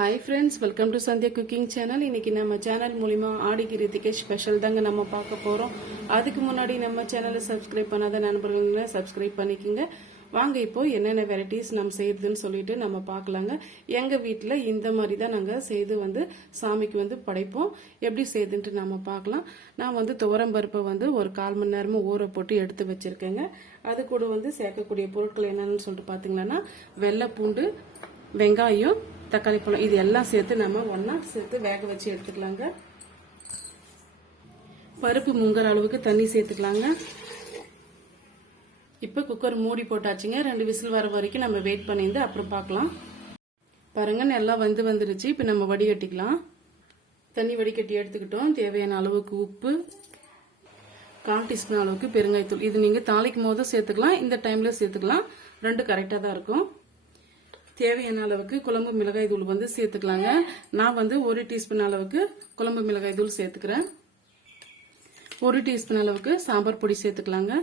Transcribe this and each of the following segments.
High friends welcome to Sandhya cooking channel इनकी நம்ம channel மூலமா ஆடி கிருத்திகை ஸ்பெஷல் தாங்க நம்ம பார்க்க போறோம். அதுக்கு முன்னாடி நம்ம சேனலை சப்ஸ்கிரைப் பண்ணாத நண்பர்களே சப்ஸ்கிரைப் பண்ணிக்கங்க. வாங்க இப்போ என்னென்ன வெரைட்டிஸ் நம்ம செய்யறதுன்னு சொல்லிட்டு நம்ம பார்க்கலாங்க. எங்க வீட்ல இந்த மாதிரி தான் நாங்க செய்து வந்து சாமிக்கு வந்து படைப்போம். எப்படி செய்யுதுன்னு நம்ம பார்க்கலாம். நான் வந்து துவரம் பருப்பை வந்து ஒரு 1/4 மணி நேரமா ஊற போட்டு எடுத்து வச்சிருக்கேங்க. அது கூட வந்து சேர்க்கக்கூடிய பொருட்கள் என்னன்னு சொல்லிட்டு பாத்தீங்கன்னா வெள்ளை பூண்டு, வெங்காயம், தக்காளி பழம் இது எல்லாம் சேர்த்து நம்ம ஒன்னா சேர்த்து வேக வச்சு எடுத்துக்கலாங்க. பருப்பு முங்குற அளவுக்கு தண்ணி சேர்த்துக்கலாங்க. இப்ப குக்கர் மூடி போட்டாச்சுங்க. 2 விசில் வர வரைக்கும் நம்ம வெயிட் பண்ணிருந்து அப்புறம் பார்க்கலாம். பாருங்க நல்லா வந்துருச்சு. இப்ப நம்ம வடிகட்டிக்கலாம். தண்ணி வடிகட்டி எடுத்துக்கிட்டோம். தேவையான அளவுக்கு உப்பு, 1/4 டீஸ்பூன் அளவுக்கு பெருங்காயத்தூள். இது நீங்க தாளிக்கும் போது சேர்த்துக்கலாம், இந்த டைம்ல சேர்த்துக்கலாம். 2 கரெக்டா தான் இருக்கும். தேவையான அளவுக்கு குழம்பு மிளகாய் தூள் வந்து சேர்த்துக்கலாங்க. நான் வந்து 1 டீஸ்பூன் அளவுக்கு குழம்பு மிளகாய் தூள் சேர்த்துக்கிறேன். 1 டீஸ்பூன் அளவுக்கு சாம்பார் பொடி சேர்த்துக்கலாங்க.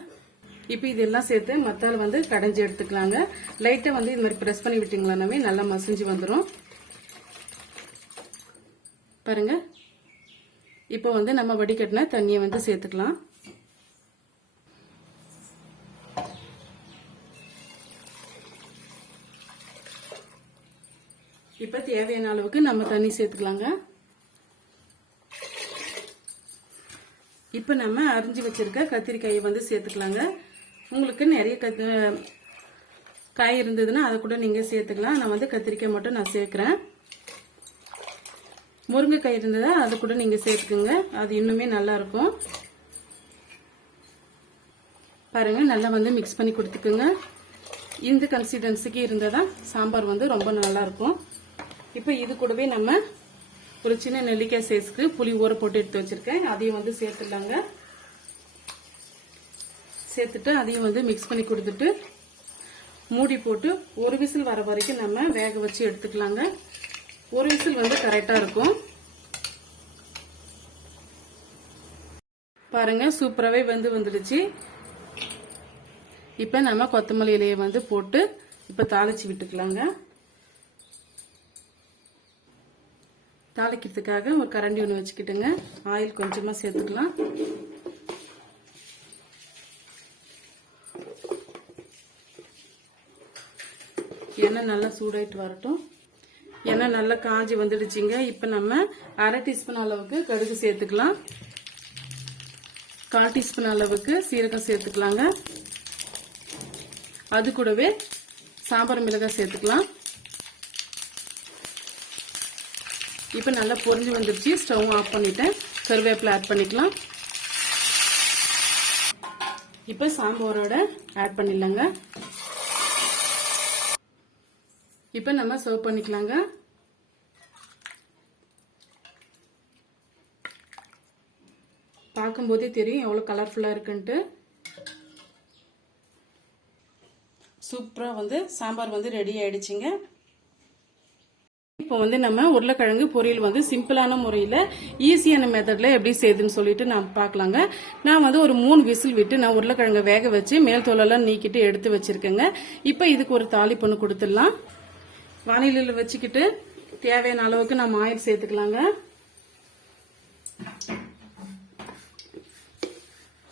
இப்போ இதெல்லாம் சேர்த்து மத்தால் வந்து கடைஞ்சி எடுத்துக்கலாங்க. லைட்டா வந்து இந்த மாதிரி பிரஸ் பண்ணி விட்டீங்களானாவே நல்லா மசிஞ்சு வந்துடும். பாருங்க இப்போ வந்து நம்ம வடிகட்டின தண்ணியை வந்து சேர்த்துக்கலாம். இப்ப தேவையான அளவுக்கு நம்ம தண்ணி சேர்த்துக்கலாங்க. இப்ப நம்ம அரிஞ்சு வச்சிருக்க கத்திரிக்காயை வந்து சேர்த்துக்கலாங்க. உங்களுக்கு நிறைய காய் இருந்ததுன்னா அதை கூட நீங்க சேர்த்துக்கலாம். நான் வந்து கத்திரிக்காய் மட்டும் நான் சேர்க்கிறேன். முருங்கைக்காய் இருந்ததா அதை கூட நீங்க சேர்த்துக்குங்க, அது இன்னுமே நல்லா இருக்கும். பாருங்க நல்லா வந்து மிக்ஸ் பண்ணி கொடுத்துக்குங்க. இந்த கன்சிஸ்டன்சிக்கு இருந்ததா சாம்பார் வந்து ரொம்ப நல்லா இருக்கும். இப்ப இது கூடவே நம்ம ஒரு சின்ன நெல்லிக்காய் சைஸ்க்கு புளி ஊற போட்டு எடுத்து வச்சிருக்கேன். அதையும் வந்து சேர்த்துடலாங்க. சேர்த்துட்டு அதையும் வந்து மிக்ஸ் பண்ணி கொடுத்துட்டு மூடி போட்டு 1 விசில் வர வரைக்கும் நம்ம வேக வச்சு எடுத்துக்கலாங்க. 1 விசில் வந்து கரெக்டா இருக்கும். பாருங்க சூப்பராகவே வந்துடுச்சு. இப்ப நம்ம கொத்தமல்லி இலையை வந்து போட்டு இப்ப தாளிச்சு விட்டுக்கலாங்க. தாளிக்கிறதுக்காக ஒரு கரண்டி ஒன்று வச்சுக்கிட்டுங்க. ஆயில் கொஞ்சமா சேர்த்துக்கலாம். எண்ணெய் நல்லா சூடாயிட்டு வரட்டும். எண்ணெய் நல்லா காஞ்சி வந்துடுச்சுங்க. இப்ப நம்ம 1/2 டீஸ்பூன் அளவுக்கு கடுகு சேர்த்துக்கலாம். 1/4 டீஸ்பூன் அளவுக்கு சீரகம் சேர்த்துக்கலாங்க. அது கூடவே சாம்பார் மிளகாய் சேர்த்துக்கலாம். இப்ப நல்லா பொரிஞ்சு வந்துருச்சு. ஸ்டவ் ஆஃப் பண்ணிட்டேன். கருவேப்பிலை ஆட் பண்ணிக்கலாம். இப்ப சாம்பாரோட ஆட் பண்ணிடலாங்க. இப்ப நம்ம சர்வ் பண்ணிக்கலாங்க. பார்க்கும்போதே தெரியும் எவ்வளவு கலர்ஃபுல்லா இருக்குன்ட்டு. சூப்பரா வந்து சாம்பார் வந்து ரெடி ஆயிடுச்சுங்க. இப்போ வந்து நம்ம உருளைக்கிழங்கு பொரியல் வந்து சிம்பிளான முறையில ஈஸியான மெத்தட்ல எப்படி செய்யுதுன்னு சொல்லிட்டு நான் பார்க்கலாங்க. நான் வந்து ஒரு 3 விசில் விட்டு நான் உருளைக்கிழங்கு வேக வச்சு மேல் தோலெல்லாம் நீக்கிட்டு எடுத்து வச்சிருக்கேங்க. இப்போ இதுக்கு ஒரு தாளிப்பு கொடுத்துடலாம். வானிலையில வச்சுக்கிட்டு தேவையான அளவுக்கு நம்ம ஆயில் சேர்த்துக்கலாங்க.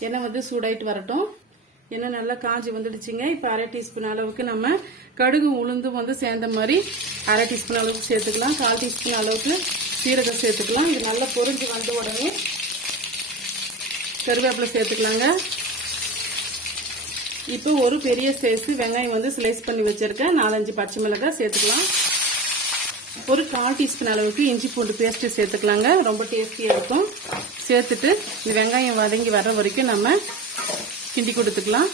எண்ணெய் வந்து சூடாயிட்டு வரட்டும். எண்ணெய் நல்லா காஞ்சி வந்துடுச்சுங்க. இப்ப 1/2 டீஸ்பூன் அளவுக்கு நம்ம கடுகு உளுந்து வந்து சேர்ந்த மாதிரி 1/2 டீஸ்பூன் அளவுக்கு சேர்த்துக்கலாம். 1/4 டீஸ்பூன் அளவுக்கு சீரகம் சேர்த்துக்கலாம். இது நல்லா பொரிஞ்சு வந்த உடனே கருவேப்பிலை சேர்த்துக்கலாங்க. இப்போ ஒரு பெரிய சைஸ் வெங்காயம் வந்து ஸ்லைஸ் பண்ணி வச்சிருக்கேன். 4-5 பச்சை மிளகாய் சேர்த்துக்கலாம். ஒரு 1/4 டீஸ்பூன் அளவுக்கு இஞ்சி பூண்டு பேஸ்ட் சேர்த்துக்கலாங்க. ரொம்ப டேஸ்டியா இருக்கும். சேர்த்துட்டு இந்த வெங்காயம் வதங்கி வர வரைக்கும் நம்ம கிண்டி கொடுத்துக்கலாம்.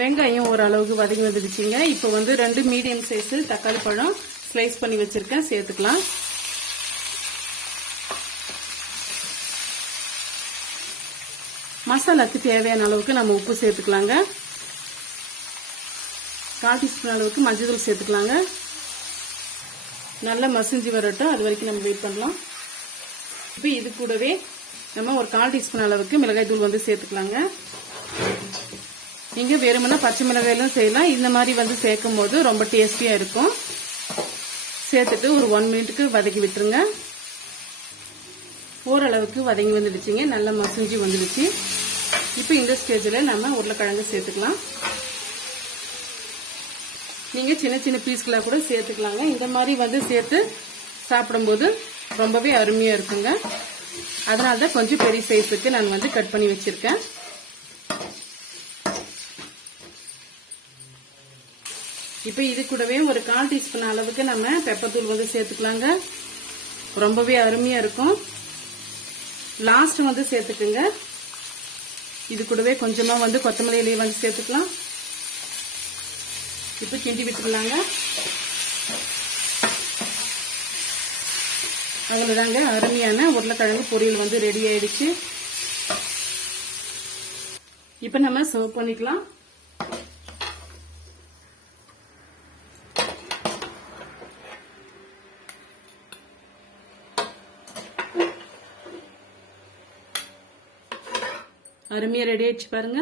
வெங்காயம் ஓரளவுக்கு வதங்கி வந்துடுச்சுங்க. இப்போ வந்து 2 மீடியம் சைஸ் தக்காளி பழம் ஸ்லைஸ் பண்ணி வச்சிருக்கேன், சேர்த்துக்கலாம். மசாலாக்கு தேவையான அளவுக்கு நம்ம உப்பு சேர்த்துக்கலாங்க. 1/4 டீஸ்பூன் அளவுக்கு மஞ்சள் தூள் சேர்த்துக்கலாங்க. நல்லா மசிஞ்சு வரட்டும், அது வரைக்கும் நம்ம வெயிட் பண்ணலாம். இப்போ இது கூடவே நம்ம ஒரு 1/4 டீஸ்பூன் அளவுக்கு மிளகாய் தூள் வந்து சேர்த்துக்கலாங்க. நீங்க வெறுமனே பச்சை மிளகாயிலும் செய்யலாம். இந்த மாதிரி வந்து சேர்க்கும் போது ரொம்ப டேஸ்டியா இருக்கும். சேர்த்துட்டு ஒரு 1 மினிட்டுக்கு வதக்கி விட்டுருங்க. ஓரளவுக்கு வதங்கி வந்துடுச்சுங்க, நல்லா மசிஞ்சு வந்துடுச்சு. இப்போ இந்த ஸ்டேஜில் நம்ம உருளைக்கிழங்கு சேர்த்துக்கலாம். நீங்கள் சின்ன சின்ன பீஸ்களாக கூட சேர்த்துக்கலாங்க. இந்த மாதிரி வந்து சேர்த்து சாப்பிடும்போது ரொம்பவே அருமையாக இருக்குங்க. அதனால தான் கொஞ்சம் பெரிய சைஸுக்கு நான் வந்து கட் பண்ணி வச்சுருக்கேன். இப்போ இது கூடவே ஒரு 1/4 டீஸ்பூன் அளவுக்கு நம்ம பெப்பர் தூள் வந்து சேர்த்துக்கலாங்க. ரொம்பவே அருமையாக இருக்கும். லாஸ்ட் வந்து சேர்த்துக்குங்க. இது கூடவே கொஞ்சமாக வந்து கொத்தமல்லி இலையை வந்து சேர்த்துக்கலாம். இப்போ கிண்டி விட்டுக்கலாங்க. அவ்வளோதாங்க, அருமையான உருளைக்கிழங்கு பொரியல் வந்து ரெடி ஆயிடுச்சு. இப்போ நம்ம சர்வ் பண்ணிக்கலாம். அருமையா ரெடி ஆயிடுச்சு பாருங்க.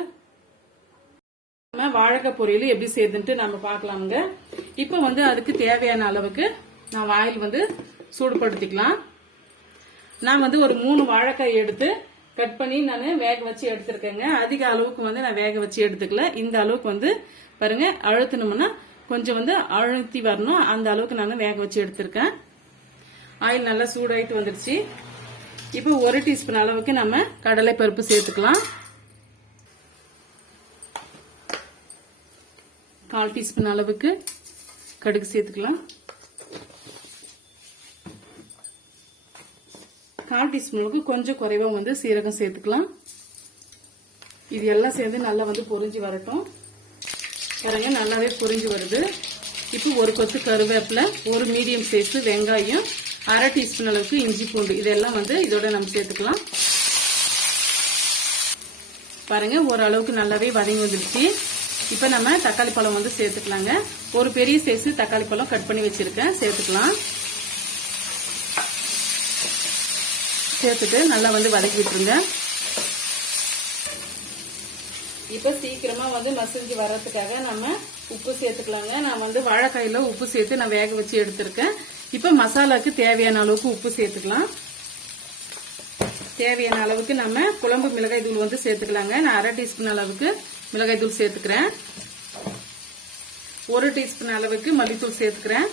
நம்ம வாழைக்காய் பொரியல் எப்படி செய்யுதுன்ட்டு நம்ம பார்க்கலாமுங்க. இப்போ வந்து அதுக்கு தேவையான அளவுக்கு நான் ஆயில் வந்து சூடுபடுத்திக்கலாம். நான் வந்து ஒரு 3 வாழைக்காய் எடுத்து கட் பண்ணி நான் வேக வச்சு எடுத்துருக்கேங்க. அதிக அளவுக்கு வந்து நான் வேக வச்சு எடுத்துக்கல. இந்த அளவுக்கு வந்து பாருங்க, அழுத்தணும்னா கொஞ்சம் வந்து அழுத்தி வரணும், அந்த அளவுக்கு நான் வேக வச்சு எடுத்திருக்கேன். ஆயில் நல்லா சூடாயிட்டு வந்துருச்சு. இப்போ 1 டீஸ்பூன் அளவுக்கு நம்ம கடலை பருப்பு சேர்த்துக்கலாம். 1/4 டீஸ்பூன் அளவுக்கு கடுகு சேர்த்துக்கலாம். 1/4 டீஸ்பூனுக்கு கொஞ்சம் குறைவா வந்து சீரகம் சேர்த்துக்கலாம். இது எல்லாம் சேர்ந்து நல்லா வந்து பொரிஞ்சு வரட்டும். பாருங்க, நல்லாவே பொரிஞ்சு வருது. இப்போ ஒரு கொத்து கருவேப்பிலை, ஒரு மீடியம் சைஸ் வெங்காயம், 1/2 டீஸ்பூன் அளவுக்கு இஞ்சி பூண்டு, இதெல்லாம் வந்து இதோட நம்ம சேர்த்துக்கலாம். பாருங்க, ஓரளவுக்கு நல்லாவே வதங்கி வந்துடுச்சு. இப்போ நம்ம தக்காளி பழம் வந்து சேர்த்துக்கலாங்க. ஒரு பெரிய சைஸ் தக்காளி பழம் கட் பண்ணி வச்சிருக்கேன், சேர்த்துக்கலாம். சேர்த்துட்டு நல்லா வந்து வதக்கி விட்டுருங்க. இப்போ சீக்கிரமா வந்து மசிஞ்சு வர்றதுக்காக நம்ம உப்பு சேர்த்துக்கலாங்க. நான் வந்து வாழைக்காயில உப்பு சேர்த்து நான் வேக வச்சு எடுத்திருக்கேன். இப்போ மசாலாக்கு தேவையான அளவுக்கு உப்பு சேர்த்துக்கலாம். தேவையான அளவுக்கு நம்ம குழம்பு மிளகாய் தூள் வந்து சேர்த்துக்கலாங்க. நான் 1/2 டீஸ்பூன் அளவுக்கு மிளகாய் தூள் சேர்த்துக்கிறேன். 1 டீஸ்பூன் அளவுக்கு மல்லித்தூள் சேர்த்துக்கிறேன்.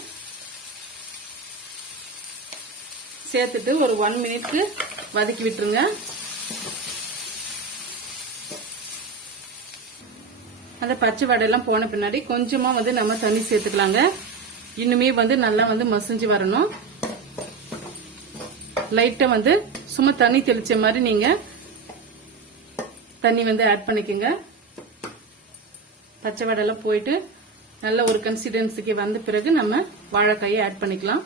சேர்த்துட்டு ஒரு 1 மினிட்க்கு வதக்கி விட்டுருங்க. அந்த பச்சை வடையெல்லாம் போன பின்னாடி கொஞ்சமா வந்து நம்ம தண்ணி சேர்த்துக்கலாங்க. இன்னுமே வந்து நல்லா வந்து மசிஞ்சு வரணும். லைட்டா வந்து சும்மா தண்ணி தெளிச்ச மாதிரி நீங்க தண்ணி வந்து ஆட் பண்ணிக்கோங்க. பச்சை வடையெல்லாம் போயிட்டு நல்ல ஒரு கன்சிஸ்டன்சிக்கு வந்த பிறகு நம்ம வாழைக்காயை ஆட் பண்ணிக்கலாம்.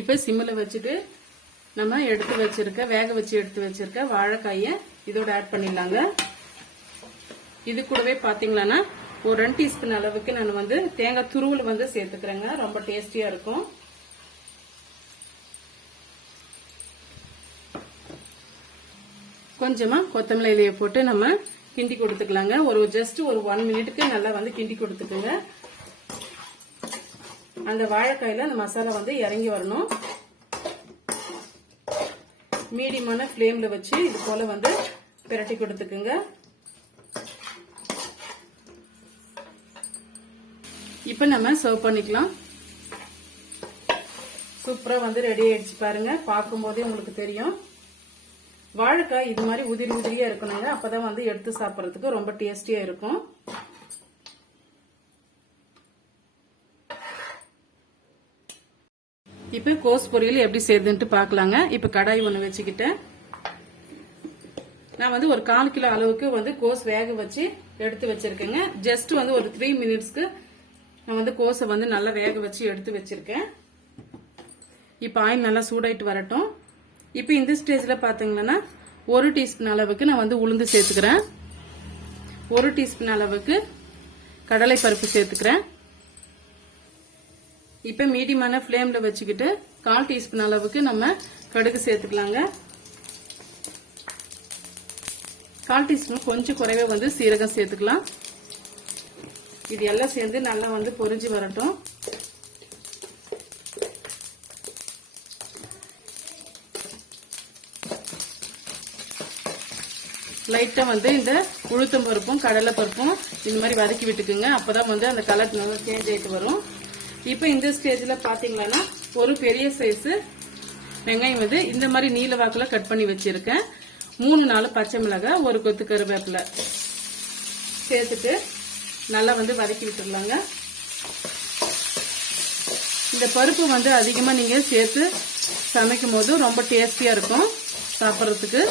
இப்ப சிம்மில் வச்சுட்டு நம்ம வேக வச்சு எடுத்து வச்சிருக்க வாழைக்காயை இதோட ஆட் பண்ணிடலாங்க. இது கூடவே பாத்தீங்கன்னா ஒரு 2 டீஸ்பூன் அளவுக்கு நான் வந்து தேங்காய் துருவல் வந்து சேர்த்துக்கிறேங்க. ரொம்ப டேஸ்டியா இருக்கும். கொஞ்சமா கொத்தமல்லி இலையை போட்டு நம்ம கிண்டி கொடுத்துக்கலாங்க. ஜஸ்ட் ஒரு 1 மினிட்டுக்கு நல்லா வந்து கிண்டி கொடுத்துக்குங்க. அந்த வாழைக்காயில அந்த மசாலா வந்து இறங்கி வரணும். மீடியமான ஃப்ளேம்ல வச்சு இது போல வந்து பிரட்டி கொடுத்துக்குங்க. இப்ப நம்ம சர்வ் பண்ணிக்கலாம். சூப்பரா வந்து ரெடி ஆயிடுச்சு பாருங்க. பார்க்கும் போதே உங்களுக்கு தெரியும். வாழைக்காய் இது மாதிரி உதிரி உதிரியா இருக்கணுங்க. அப்பதான் வந்து எடுத்து சாப்பிட்றதுக்கு ரொம்ப டேஸ்டியா இருக்கும். இப்ப கோஸ் பொரியல் எப்படி செய்யுதுன்ட்டு பார்க்கலாங்க. இப்ப கடாய் ஒண்ணு வச்சுக்கிட்டேன். நான் வந்து ஒரு 1/4 கிலோ அளவுக்கு வந்து கோஸ் வேக வச்சு எடுத்து வச்சிருக்கேங்க. ஜஸ்ட் வந்து ஒரு 3 மினிட்ஸ்க்கு நான் வந்து கோஸை வந்து நல்லா வேக வச்சு எடுத்து வச்சிருக்கேன். இப்ப ஆயில் நல்லா சூடாயிட்டு வரட்டும். இப்ப இந்த ஸ்டேஜ்ல பாத்தீங்கன்னா 1 டீஸ்பூன் அளவுக்கு நான் வந்து உளுந்து சேர்த்துக்கிறேன். 1 டீஸ்பூன் அளவுக்கு கடலை பருப்பு சேர்த்துக்கிறேன். இப்ப மீடியமான ஃப்ளேம்ல வச்சுக்கிட்டு 1/4 டீஸ்பூன் அளவுக்கு நம்ம கடுகு சேர்த்துக்கலாங்க. 1/4 டீஸ்பூன் கொஞ்சம் குறைவே வந்து சீரகம் சேர்த்துக்கலாம். இது எல்லாம் சேர்ந்து நல்லா வந்து பொரிஞ்சு வரட்டும். லைட்டா வந்து இந்த உளுத்தம் பருப்பும் கடலை பருப்பும் இந்த மாதிரி வதக்கி விட்டுக்குங்க. அப்பதான் வந்து அந்த கலர் நல்லா சேஞ்ச் ஆயிட்டு வரும். இப்ப இந்த ஸ்டேஜ்ல பாத்தீங்கன்னா ஒரு பெரிய சைஸ் வெங்காயம் வந்து இந்த மாதிரி நீல வாக்குல கட் பண்ணி வச்சிருக்கேன். 3-4 பச்சை மிளகாய், ஒரு கொத்து கருவேப்பிலை சேர்த்துட்டு நல்லா வந்து வதக்கி விட்டுடலாங்க. இந்த பருப்பு வந்து அதிகமா நீங்க சேர்த்து சமைக்கும் போது ரொம்ப டேஸ்டியா இருக்கும் சாப்பிட்றதுக்கு.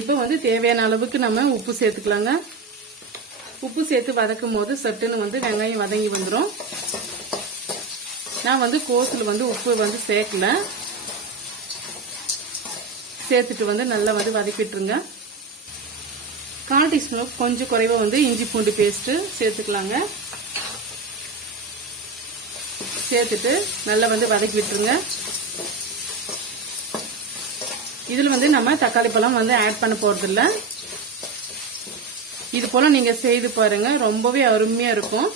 இப்ப வந்து தேவையான அளவுக்கு நம்ம உப்பு சேர்த்துக்கலாங்க. உப்பு சேர்த்து வதக்கும் போது சட்டுன்னு வந்து வெங்காயம் வதங்கி வந்துடும். நான் வந்து கோஸில் வந்து உப்பு வந்து சேர்க்கல. சேர்த்துட்டு வந்து நல்லா வந்து வதக்கிட்டுருங்க. 1/4 டீஸ்பூன் கொஞ்சம் குறைவா வந்து இஞ்சி பூண்டு பேஸ்ட் சேர்த்துக்கலாங்க. சேர்த்துட்டு நல்லா வந்து வதக்கி விட்டுருங்க. இதுல வந்து நம்ம தக்காளி பழம் வந்து ஆட் பண்ண போறது இல்ல. இது போல நீங்க செய்து பாருங்க, ரொம்பவே அருமையா இருக்கும்.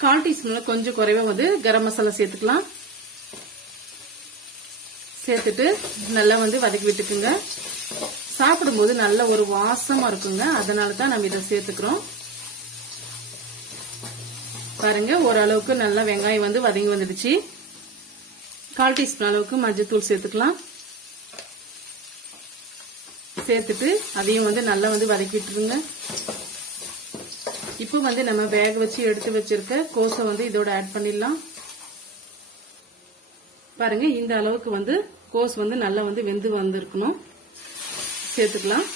1/4 டீஸ்பூன் கொஞ்சம் குறைவா வந்து கரம் மசாலா சேர்த்துக்கலாம். சேர்த்துட்டு நல்லா வந்து வதக்கி விட்டுக்குங்க. சாப்பிடும்போது நல்ல ஒரு வாசமா இருக்குங்க, அதனாலதான் நம்ம இதை சேர்த்துக்கிறோம். பாருங்க, ஓரளவுக்கு நல்லா வெங்காயம் வந்து வதங்கி வந்துடுச்சு. 1/4 டீஸ்பூன் அளவுக்கு மஞ்சள்தூள் சேர்த்துக்கலாம். சேர்த்துட்டு அதையும் வந்து நல்லா வந்து வதக்கிட்டுருங்க. இப்போ வந்து நம்ம வேக வச்சு எடுத்து வச்சிருக்க கோஸை வந்து இதோட ஆட் பண்ணிடலாம். பாருங்க, இந்த அளவுக்கு வந்து கோஸ் வந்து நல்லா வந்து வெந்து வந்திருக்கணும். சேர்த்துக்கலாம்.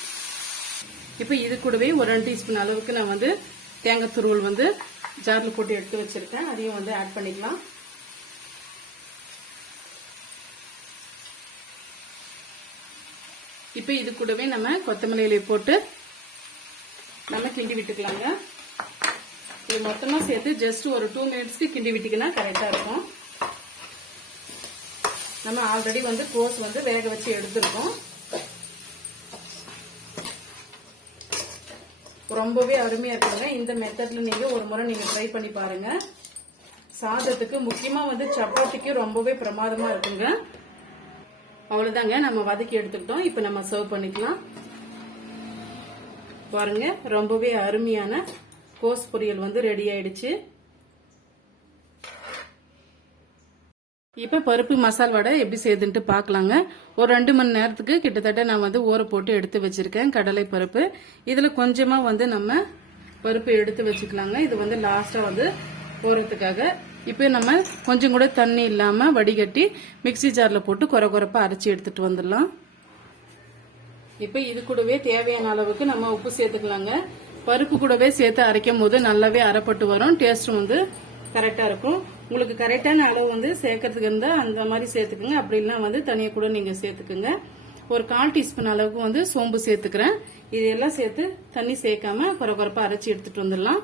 இப்போ இது கூடவே ஒரு 2 டீஸ்பூன் அளவுக்கு நான் வந்து தேங்காய் துருவல் வந்து ஜார்ல போட்டு எடுத்து வச்சிருக்கேன். அதையும் வந்து ஆட் பண்ணிக்கலாம். இப்போ இது கூடவே நம்ம கொத்தமல்லி இலையை போட்டு நம்ம கிண்டி விட்டுக்கலாங்க. இது மொத்தமா சேர்த்து ஜஸ்ட் ஒரு 2 மினிட்ஸ்க்கு கிண்டி விட்டீங்கன்னா கரெக்டா இருக்கும். நம்ம ஆல்ரெடி வந்து கோஸ் வந்து வேக வச்சு எடுத்துருக்கோம். ரொம்பவே அருமையா இருக்குங்க. இந்த மெத்தட்ல நீங்க ஒரு முறை நீங்க ட்ரை பண்ணி பாருங்க. சாதத்துக்கு, முக்கியமா வந்து சப்பாத்திக்கு ரொம்பவே பிரமாதமா இருக்குங்க. அவ்வளவுதாங்க, நம்ம வதக்கி எடுத்துக்கிட்டோம். இப்ப நம்ம சர்வ் பண்ணிக்கலாம். பாருங்க, ரொம்பவே அருமையான கோஸ் பொரியல் வந்து ரெடி ஆயிடுச்சு. இப்ப பருப்பு மசால் வடை எப்படி செய்யுதுன்ட்டு பாக்கலாங்க. ஒரு 2 மணி நேரத்துக்கு கிட்டத்தட்ட நான் வந்து ஊற போட்டு எடுத்து வச்சிருக்கேன் கடலை பருப்பு. இதுல கொஞ்சமா வந்து நம்ம பருப்பு எடுத்து வச்சுக்கலாங்க. இது வந்து லாஸ்டா வந்து போறதுக்காக. இப்ப நம்ம கொஞ்சம் கூட தண்ணி இல்லாம வடிகட்டி மிக்சி ஜார்ல போட்டு கொரகொரப்பா அரைச்சி எடுத்துட்டு வந்துடலாம். இப்ப இது கூடவே தேவையான அளவுக்கு நம்ம உப்பு சேர்த்துக்கலாங்க. பருப்பு கூடவே சேர்த்து அரைக்கும் போது நல்லாவே அரைப்பட்டு வரும். டேஸ்டும் வந்து கரெக்டா இருக்கும். உங்களுக்கு கரெக்டான அளவு வந்து சேர்க்கறதுக்கு இருந்தா அந்த மாதிரி சேர்த்துக்குங்க. அப்படி இல்லைன்னா வந்து தனியா கூட நீங்க சேர்த்துக்குங்க. ஒரு 1/4 டீஸ்பூன் அளவுக்கு வந்து சோம்பு சேர்த்துக்கிறேன். இதெல்லாம் சேர்த்து தண்ணி சேர்க்காம கொரகொரப்பா அரைச்சி எடுத்துட்டு வந்துடலாம்.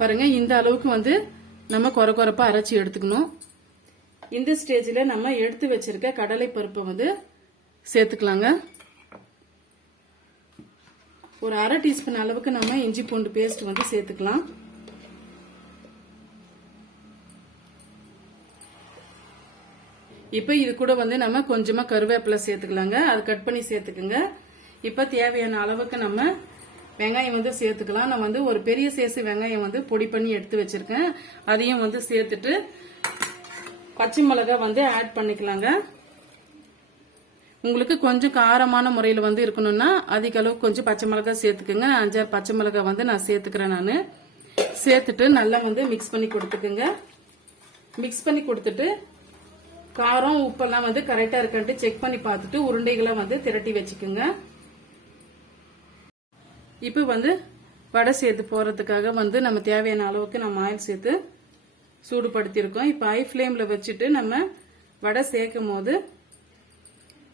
பாருங்க, இந்த அளவுக்கு வந்து நம்ம கொரகொரப்பா அரைச்சி எடுத்துக்கணும். இந்த ஸ்டேஜ்ல நம்ம எடுத்து வச்சிருக்க கடலை பருப்பை வந்து சேர்த்துக்கலாங்க. ஒரு 1/2 டீஸ்பூன் அளவுக்கு நம்ம இஞ்சி பூண்டு பேஸ்ட் வந்து சேர்த்துக்கலாம். இப்ப இது கூட வந்து நம்ம கொஞ்சமா கருவேப்பிலை சேர்த்துக்கலாங்க. அது கட் பண்ணி சேர்த்துக்குங்க. இப்ப தேவையான அளவுக்கு நம்ம வெங்காயம் வந்து சேர்த்துக்கலாம். நான் வந்து ஒரு பெரிய சைஸ் வெங்காயம் வந்து பொடி பண்ணி எடுத்து வச்சிருக்கேன். அதையும் வந்து சேர்த்துட்டு பச்சை மிளகாய் வந்து ஆட் பண்ணிக்கலாங்க. உங்களுக்கு கொஞ்சம் காரமான முறையில் வந்து இருக்கணும்னா அதிக அளவுக்கு கொஞ்சம் பச்சை மிளகாய் சேர்த்துக்குங்க. 5-6 பச்சை மிளகாய் வந்து நான் சேர்த்துக்கிறேன். நான் சேர்த்துட்டு நல்லா வந்து மிக்ஸ் பண்ணி கொடுத்துக்குங்க. மிக்ஸ் பண்ணி கொடுத்துட்டு காரம் உப்பெல்லாம் வந்து கரெக்டா இருக்கான்ட்டு செக் பண்ணி பார்த்துட்டு உருண்டைகளை வந்து திரட்டி வச்சுக்கோங்க. இப்ப வந்து வடை சேர்த்து போறதுக்காக வந்து நம்ம தேவையான அளவுக்கு நம்ம ஆயில் சேர்த்து சூடுபடுத்தியிருக்கோம். இப்ப ஹை ஃபிளேம்ல வச்சுட்டு நம்ம வடை சேர்க்கும் போது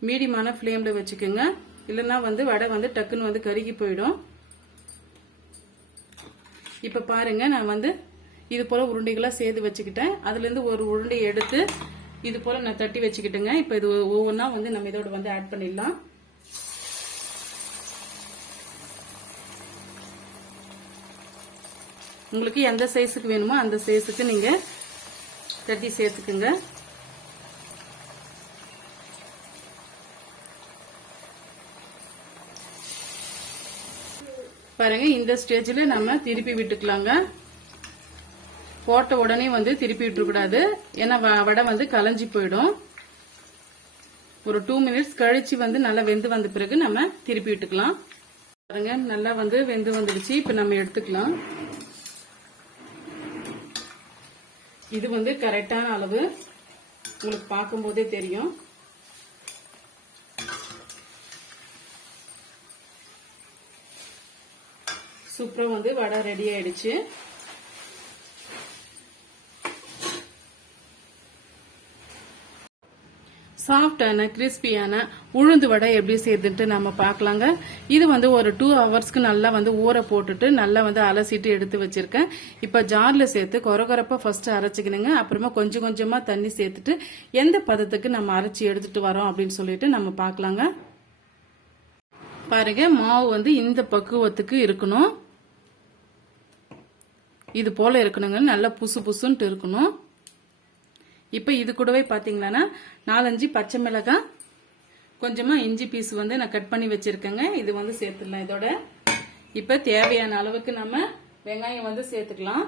மீடியமான ஃபிளேம்ல வச்சுக்கோங்க. இல்லைன்னா வந்து வடை வந்து டக்குன்னு வந்து கருகி போயிடும். இப்ப பாருங்க, நான் வந்து இது போல உருண்டைகளா சேர்த்து வச்சுக்கிட்டேன். அதுல இருந்து ஒரு உருண்டை எடுத்து இது போல நான் தட்டி வச்சுக்கிட்டேங்க. இப்ப இது ஒவ்வொன்றா வந்து நம்ம இதோட வந்து ஆட் பண்ணிடலாம். உங்களுக்கு எந்த சைஸுக்கு வேணுமோ அந்த சைஸுக்கு நீங்க தட்டி சேர்த்துக்குங்க. பாருங்க இந்த ஸ்டேஜில் நம்ம திருப்பி விட்டுக்கலாங்க. போட்ட உடனே வந்து திருப்பி விட்டுறக்கூடாது, ஏன்னா வடை வந்து கலைஞ்சி போயிடும். ஒரு 2 மினிட்ஸ் கழிச்சு வந்து நல்லா வெந்து வந்த பிறகு நம்ம திருப்பி விட்டுக்கலாம். பாருங்க நல்லா வந்து வெந்து வந்துடுச்சு. இப்ப நம்ம எடுத்துக்கலாம். இது வந்து கரெக்டான அளவு, உங்களுக்கு பார்க்கும் போதே தெரியும். சூப்பரா வந்து வடை ரெடி ஆயிடுச்சு. சாஃப்டான கிறிஸ்பியான உளுந்து வடை எப்படி செய்யுதுன்ட்டு நம்ம பார்க்கலாங்க. இது வந்து ஒரு 2 ஹவர்ஸ்க்கு நல்லா வந்து ஊற போட்டுட்டு நல்லா வந்து அலசிட்டு எடுத்து வச்சிருக்கேன். இப்ப ஜார்ல சேர்த்து கொரகொரப்பா ஃபர்ஸ்ட் அரைச்சிக்கணுங்க. அப்புறமா கொஞ்சம் கொஞ்சமா தண்ணி சேர்த்துட்டு எந்த பதத்துக்கு நம்ம அரைச்சி எடுத்துட்டு வரோம் அப்படின்னு சொல்லிட்டு நம்ம பார்க்கலாங்க. பாருங்க மாவு வந்து இந்த பக்குவத்துக்கு இருக்கணும். இது போல இருக்கணுங்க, நல்லா புசு புசுன்ட்டு இருக்கணும். இப்ப இது கூடவே பாத்தீங்கன்னா 4-5 பச்சை மிளகாய், கொஞ்சமா இஞ்சி பீஸ் வந்து நான் கட் பண்ணி வச்சிருக்கேங்க. இது வந்து சேர்த்துடலாம் இதோட. இப்ப தேவையான அளவுக்கு நம்ம வெங்காயம் வந்து சேர்த்துக்கலாம்.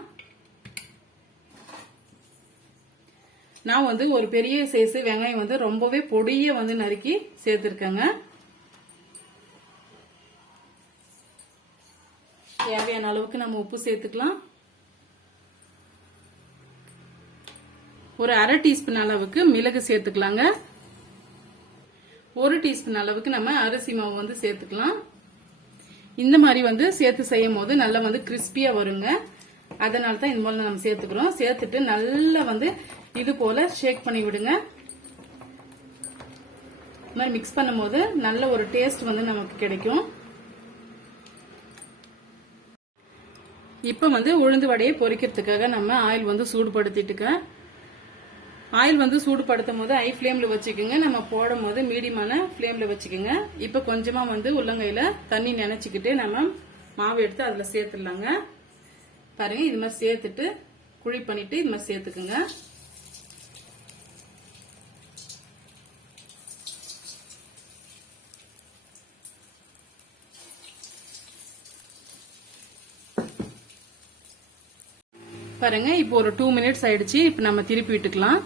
நான் வந்து ஒரு பெரிய சைஸ் வெங்காயம் வந்து ரொம்பவே பொடிய வந்து நறுக்கி சேர்த்திருக்கேங்க. தேவையான அளவுக்கு நம்ம உப்பு சேர்த்துக்கலாம். ஒரு 1/2 டீஸ்பூன் அளவுக்கு மிளகு சேர்த்துக்கலாங்க. 1 டீஸ்பூன் அளவுக்கு நம்ம அரிசி மாவு வந்து சேர்த்துக்கலாம். இந்த மாதிரி வந்து சேர்த்து செய்யும் போது நல்லா வந்து கிறிஸ்பியா வருங்க. அதனால தான் இந்த மாதிரி நம்ம சேர்த்துக்கிறோம். சேர்த்துட்டு நல்லா வந்து இது போல ஷேக் பண்ணி விடுங்க. இந்த மாதிரி மிக்ஸ் பண்ணும் போது நல்ல ஒரு டேஸ்ட் வந்து நமக்கு கிடைக்கும். இப்ப வந்து உளுந்து வடையை பொரிக்கிறதுக்காக நம்ம ஆயில் வந்து சூடுபடுத்திட்டுக்க. ஆயில் வந்து சூடுபடுத்தும் போது ஹை ஃப்ளேம்ல வச்சுக்கோங்க. நம்ம போடும் போது மீடியமான ஃப்ளேம்ல வச்சுக்கோங்க. இப்ப கொஞ்சமா வந்து உள்ளங்கையில தண்ணி நினைச்சுக்கிட்டு நம்ம மாவு எடுத்து அதுல சேர்த்துடலாங்க. பாருங்க இது மாதிரி சேர்த்துட்டு குழி பண்ணிட்டு இது மாதிரி சேர்த்துக்குங்க. பாருங்க இப்போ ஒரு 2 மினிட்ஸ் ஆயிடுச்சு. இப்ப நம்ம திருப்பி விட்டுக்கலாம்.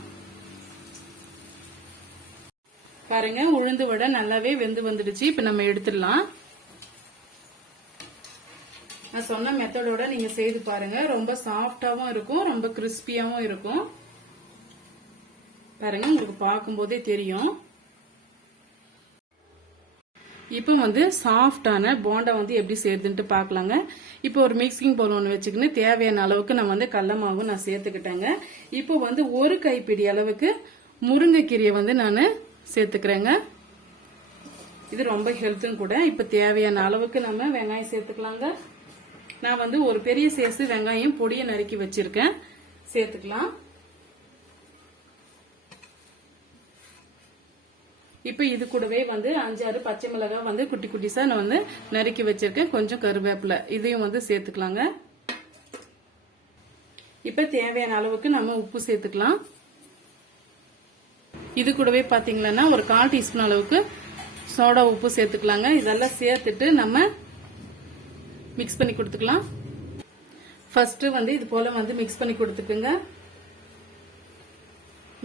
பாருங்க உளுந்து வடை நல்லாவே வெந்து வந்துடுச்சு. இப்ப நம்ம எடுத்துடலாம். நான் சொன்ன மெத்தடோட நீங்க செய்து பாருங்க. ரொம்ப சாஃப்டாவும் இருக்கும், ரொம்ப கிறிஸ்பியாவும் இருக்கும். பாருங்க உங்களுக்கு பார்க்கும் போதே தெரியும். இப்போ வந்து சாஃப்டான போண்டா வந்து எப்படி செய்யறதுன்ட்டு பார்க்கலாங்க. இப்போ ஒரு மிக்சிங் பவுல் ஒன்று வச்சுக்கின்னு தேவையான அளவுக்கு நான் வந்து கடல மாவு நான் சேர்த்துக்கிட்டேங்க. இப்போ வந்து ஒரு கைப்பிடி அளவுக்கு முருங்கைக்கீரையை வந்து நான் சேர்த்துக்கிறேங்க. இது ரொம்ப ஹெல்த்தும் கூட. இப்போ தேவையான அளவுக்கு நம்ம வெங்காயம் சேர்த்துக்கலாங்க. நான் வந்து ஒரு பெரிய சைஸ் வெங்காயம் பொடியை நறுக்கி வச்சிருக்கேன், சேர்த்துக்கலாம். இப்ப இது கூடவே வந்து 5-6 பச்சை மிளகாய் வந்து குட்டி குட்டிசா நான் வந்து நறுக்கி வச்சிருக்கேன். கொஞ்சம் கருவேப்பிலை இதையும் வந்து சேர்த்துக்கலாங்க. இப்ப தேவையான அளவுக்கு நம்ம உப்பு சேர்த்துக்கலாம். இது கூடவே பாத்தீங்கன்னா ஒரு 1/4 டீஸ்பூன் அளவுக்கு சோடா உப்பு சேர்த்துக்கலாங்க. இதெல்லாம் சேர்த்துட்டு நம்ம மிக்ஸ் பண்ணி கொடுத்துக்கலாம். ஃபர்ஸ்ட் வந்து இது போல வந்து மிக்ஸ் பண்ணி கொடுத்துக்குங்க.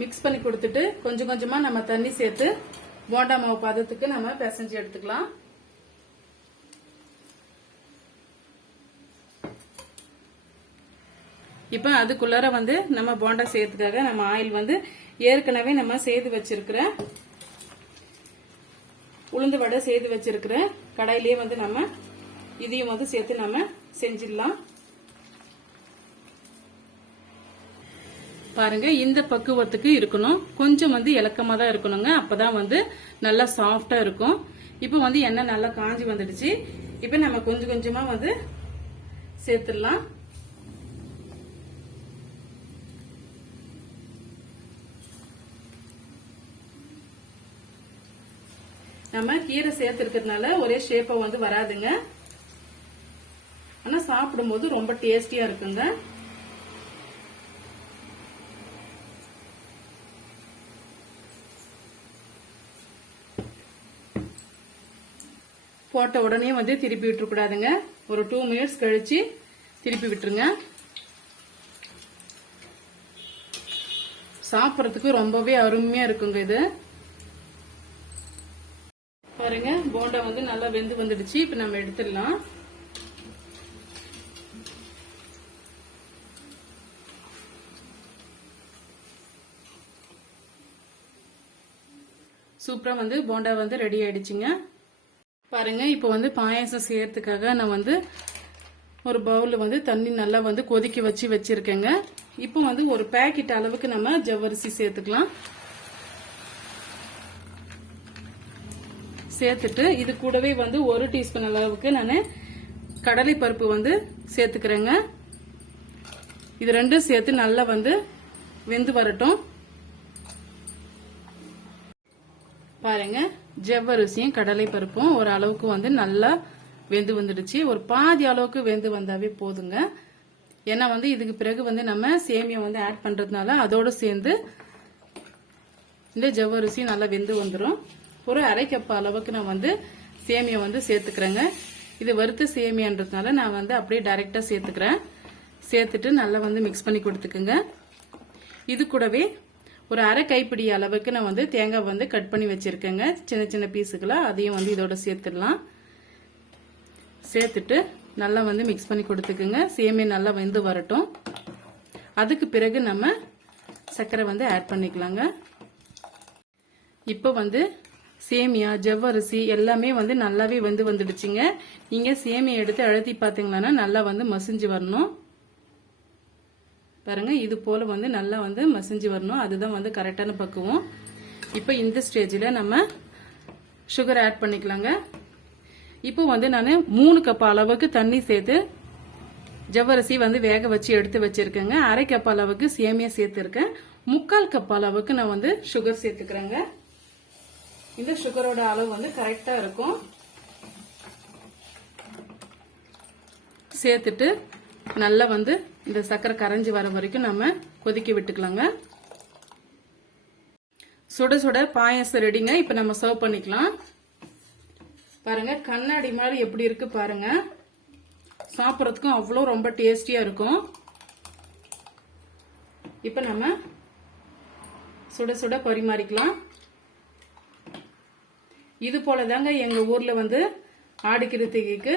மிக்ஸ் பண்ணி கொடுத்துட்டு கொஞ்சம் கொஞ்சமா நம்ம தண்ணி சேர்த்து போண்டா மாவு பதத்துக்கு நம்ம பிசைஞ்சு எடுத்துக்கலாம். இப்ப அதுக்குள்ளார வந்து நம்ம போண்டா செய்யறதுக்காக நம்ம ஆயில் வந்து ஏற்கனவே நம்ம செய்து வச்சிருக்கிற உளுந்து வடை செய்து வச்சிருக்கிற கடாயிலேயே வந்து நம்ம இதையும் வந்து சேர்த்து நம்ம செஞ்சிடலாம். பாருங்க இந்த பக்குவத்துக்கு இருக்கணும். கொஞ்சம் வந்து இலக்கமா தான் இருக்கணுங்க. அப்பதான் வந்து நல்லா சாஃப்டா இருக்கும். இப்ப வந்து எண்ணெய் நல்லா காஞ்சி வந்துடுச்சு. இப்ப நம்ம கொஞ்சம் கொஞ்சமா வந்து சேர்த்துடலாம். நம்ம கீரை சேர்த்திருக்கிறதுனால ஒரே ஷேப்பா வந்து வராதுங்க. ஆனா சாப்பிடும்போது ரொம்ப டேஸ்டியா இருக்குங்க. போட்ட உடனே வந்து திருப்பி விட்டுறக்கூடாதுங்க. ஒரு 2 மினிட்ஸ் கழிச்சு திருப்பி விட்டுருங்க. சாப்பிட்றதுக்கு ரொம்பவே அருமையா இருக்குங்க இது. பாருங்க போண்டா வந்து நல்லா வெந்து வந்துடுச்சு. இப்ப நம்ம எடுத்துடலாம். சூப்பரா வந்து போண்டா வந்து ரெடி ஆயிடுச்சுங்க. பாருங்க இப்போ வந்து பாயாசம் செய்யறதுக்காக நான் வந்து ஒரு பவுல்ல வந்து தண்ணி நல்லா வந்து கொதிக்க வச்சிருக்கேங்க. இப்போ வந்து ஒரு பாக்கெட் அளவுக்கு நம்ம ஜவ்வரிசி சேர்த்துக்கலாம். சேர்த்துட்டு இது கூடவே வந்து 1 டீஸ்பூன் அளவுக்கு நான் கடலை பருப்பு வந்து சேர்த்துக்கிறேங்க. இது ரெண்டும் சேர்த்து நல்லா வந்து வெந்து வரட்டும். பாருங்க ஜவ்வரிசியும் கடலை பருப்பும் ஒரு அளவுக்கு வந்து நல்லா வெந்து வந்துடுச்சு. ஒரு பாதி அளவுக்கு வெந்து வந்தாவே போதுங்க. ஏன்னா வந்து இதுக்கு பிறகு வந்து நம்ம சேமியா வந்து ஆட் பண்றதுனால அதோட சேர்ந்து இந்த ஜவ்வரிசி நல்லா வெந்து வந்துடும். ஒரு 1/2 கப் அளவுக்கு நான் வந்து சேமியா வந்து சேர்த்துக்கிறேங்க. இது வறுத்த சேமியான்றதுனால நான் வந்து அப்படியே டைரக்டா சேர்த்துக்கிறேன். சேர்த்துட்டு நல்லா வந்து மிக்ஸ் பண்ணி கொடுத்துக்குங்க. இது கூடவே ஒரு 1/2 கைப்பிடி அளவுக்கு நான் வந்து தேங்காய் வந்து கட் பண்ணி வச்சிருக்கேங்க. சின்ன சின்ன பீஸுகளா அதையும் வந்து இதோட சேர்த்துடலாம். சேர்த்துட்டு நல்லா வந்து மிக்ஸ் பண்ணி கொடுத்துக்குங்க. சேமியா நல்லா வெந்து வரட்டும். அதுக்கு பிறகு நம்ம சர்க்கரை வந்து ஆட் பண்ணிக்கலாங்க. இப்போ வந்து சேமியா ஜவ்வரிசி எல்லாமே வந்து நல்லாவே வெந்து வந்துடுச்சுங்க. நீங்க சேமியா எடுத்து அழுத்தி பார்த்தீங்கன்னா நல்லா வந்து மசிஞ்சு வரணும். பாருங்க இது போல வந்து நல்லா வந்து மசிஞ்சு வரணும். அதுதான் வந்து கரெக்டான பக்குவம். இப்போ இந்த ஸ்டேஜில் நம்ம சுகர் ஆட் பண்ணிக்கலாங்க. இப்போ வந்து நான் 3 கப் அளவுக்கு தண்ணி சேர்த்து ஜவ்வரிசி வந்து வேக வச்சு எடுத்து வச்சிருக்கேங்க. 1/2 கப் அளவுக்கு சேமியா சேர்த்துருக்கேன். 3/4 கப் அளவுக்கு நான் வந்து சுகர் சேர்த்துக்கிறேங்க. இந்த சுகரோட அளவு வந்து கரெக்டா இருக்கும். சேர்த்துட்டு நல்லா வந்து இந்த சர்க்கரை கரைஞ்சி வர வரைக்கும் நம்ம கொதிக்க விட்டுக்கலாங்க. சுட சுட பாயாசம் ரெடிங்க. இப்ப நம்ம சர்வ் பண்ணிக்கலாம். பாருங்க கண்ணாடி மாதிரி எப்படி இருக்கு பாருங்க. சாப்பிட்றதுக்கும் அவ்வளோ ரொம்ப டேஸ்டியா இருக்கும். இப்ப நம்ம சுட சுட பரிமாறிக்கலாம். இது போலதாங்க எங்க ஊர்ல வந்து ஆடி கிருத்திகைக்கு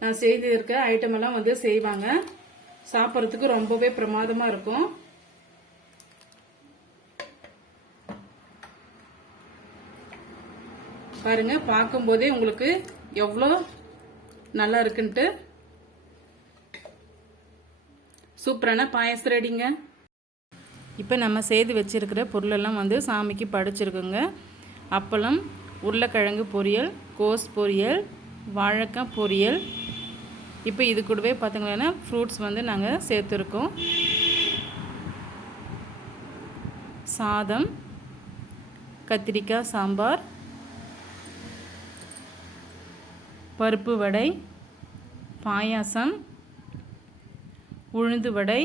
நான் செய்து இருக்க ஐட்டம் எல்லாம் வந்து செய்வாங்க. சாப்பிட்றதுக்கு ரொம்பவே பிரமாதமா இருக்கும். பாருங்க பார்க்கும் போதே உங்களுக்கு எவ்வளோ நல்லா இருக்குன்ட்டு. சூப்பரான பாயாசம் ரெடிங்க. இப்போ நம்ம செய்து வச்சிருக்கிற பொருளெல்லாம் வந்து சாமிக்கு படைச்சிருக்குங்க. அப்பளம், உருளைக்கிழங்கு பொரியல், கோஸ் பொரியல், வாழைக்காய் பொரியல். இப்போ இது கூடவே பார்த்தீங்கன்னா ஃப்ரூட்ஸ் வந்து நாங்கள் சேர்த்துருக்கோம். சாதம், கத்திரிக்காய் சாம்பார், பருப்பு வடை, பாயாசம், உளுந்து வடை,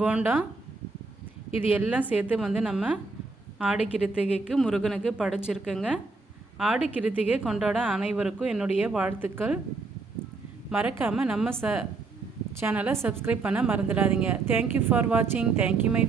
போண்டா, இது எல்லாம் சேர்த்து வந்து நம்ம ஆடி கிருத்திகைக்கு முருகனுக்கு படைச்சிருக்குங்க. ஆடி கிருத்திகை கொண்டாட அனைவருக்கும் என்னுடைய வாழ்த்துக்கள். மறக்காமல் நம்ம சேனலை சப்ஸ்கிரைப் பண்ண மறந்துடாதீங்க. தேங்க்யூ ஃபார் வாட்சிங். Thank you my